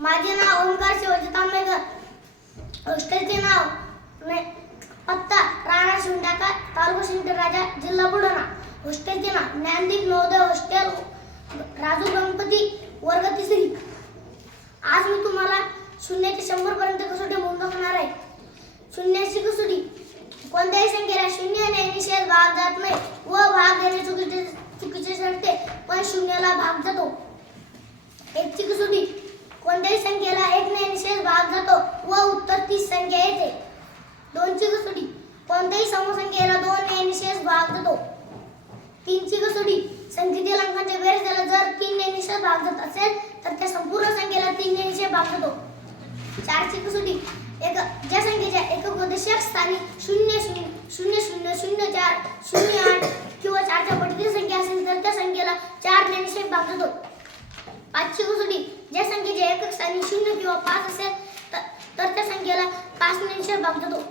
माझे नाव ओंकार शिवाजी तांबेकर. हॉस्टेलचे नाव पत्ता राणा शिंडाका, तालुका शिंदराजा, जिल्हा बुलढाणा. हॉस्टेलचे नाव ज्ञानदीप नवोदय हॉस्टेल, राजू गणपती, वर्ग 3. आज मी तुम्हाला 0 ते 100 पर्यंत कसोटी म्हणून दाखवणार आहे. शून्याची कसोटी. कोणत्याही संख्येला शून्याने निषेध भाग जात नाही व भाग देणे चुकीचे ठरते, पण शून्याला भाग जातो. 1 ची कसोटी. कोणत्याही संख्येला 1 ने निषेध भाग जातो व उत्तर 30 संख्या येते. 2 ची कसोटी. कोणत्याही समसंख्येला 2 ने निषेध भाग जातो. 3 ची कसोटी. संख्येतील अंकांच्या बेरजेला जर 3 ने निषेध भाग जात असेल तर त्या संपूर्ण संख्येला 3 ने निषेध भाग जातो. 4 ची कसोटी. ज्या संख्येच्या एकक व दशक स्थानी 0 0 0 0 0 4 0 8 किंवा 4 च्या पटीतील संख्या असेल तर त्या संख्येला 4 ने निषेध भाग जातो. 5 ची कसोटी. ज्या संख्येच्या एकक स्थानी 0 किंवा 5 असेल तर त्या संख्येला 5 ने निषेध भाग जातो.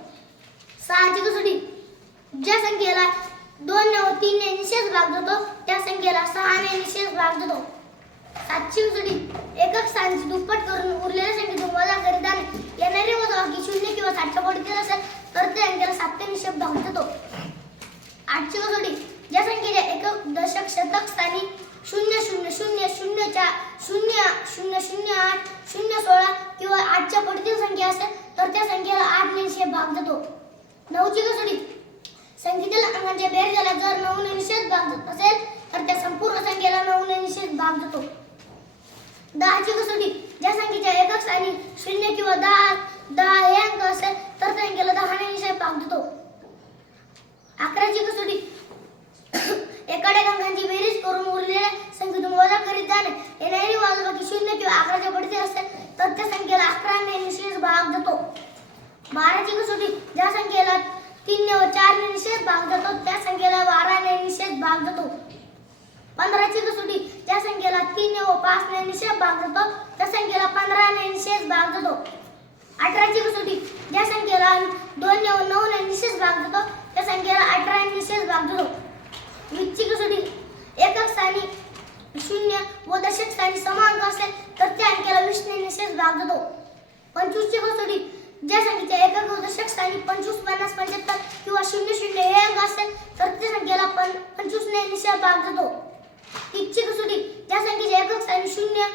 6 ची कसोटी. ज्या संख्येला 2 व 3 ने निषेध भाग जातो त्या संख्येला 6 ने निषेध भाग जातो. 7 ची कसोटी. एकक स्थानाची दुप्पट करून उरलेल्या संख्येतून वजा करीत येणारे वजाबाकी 0 किंवा 7 च्या पटीतील असेल तर त्या संख्येला 7 ने निषेध भाग जातो. 8 ची कसोटी. ज्या संख्येच्या एकक दशक शतक स्थानी 0 0 0 0 4 0 0 0 8 0 16 किंवा 8 च्या पटीतील संख्या असेल तर त्या संख्येला 8 ने निषेध भाग जातो. 9 ची कसोटी. संख्येतील अंकांच्या बेरजेला जर 9 ने निषेध भाग जात असेल तर त्या संपूर्ण संख्येला 9 ने निषेध भाग जातो. 10 ची कसोटी. ज्या संख्येच्या एकक स्थानी 0 किंवा 10 हे अंक असेल तर त्या संख्येला 10 ने निषेध भाग जातो. 11 ची कसोटी. एकाड्या अंकांची बेरीज करून उरलेल्या संख्येतून वजा करीत जाणे येणारी वजाबाकी 0 किंवा 11 च्या पटीतील असेल तर त्या संख्येला 11 ने निषेध भाग जातो. 12 ची कसोटी. ज्या संख्येला 3 व 4 ने निषेध भाग जातो त्या संख्येला 12 ने निषेध भाग जातो. 15 ची कसोटी. ज्या संख्येला 3 व 5 ने निषेध भाग जातो त्या संख्येला 15 ने निषेध भाग जातो. 18 ची कसोटी. ज्या संख्येला 2 व 9 ने निषेध भाग जातो त्या संख्येला 18 ने निषेध भाग जातो. 20 ची कसोटी. एकक स्थानी 0 व दशक स्थानी समान अंक असेल तर त्या अंकाला 20 ने निषेध भाग जातो. 25 ची कसोटी. ज्या संख्येच्या एकक व दशक स्थानी 25 50 75 किंवा 0 0 हे अंक असेल तर त्या संख्येला 25 ने निषेध भाग जातो. 30 ची कसोटी. ज्या संख्येच्या एकक स्थानी 0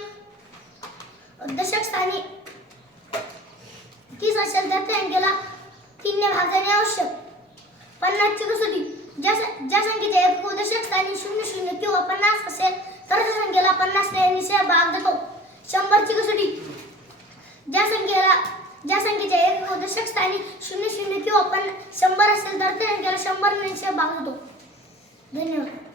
दशक स्थानी 30 असेल तर त्या संख्येला 3 ने भाग जाणे आवश्यक. 50 ची कसोटी. ज्या संख्येच्या एकक व दशक स्थानी 0 0 किंवा 50 असेल तर त्या संख्येला 50 ने निषेध भाग जातो. 100 ची कसोटी. ज्या संख्येच्या एकक व दशक स्थानी 0 0 किंवा 100 असेल तर त्या संख्येला 100 ने निषेध भाग जातो. धन्यवाद.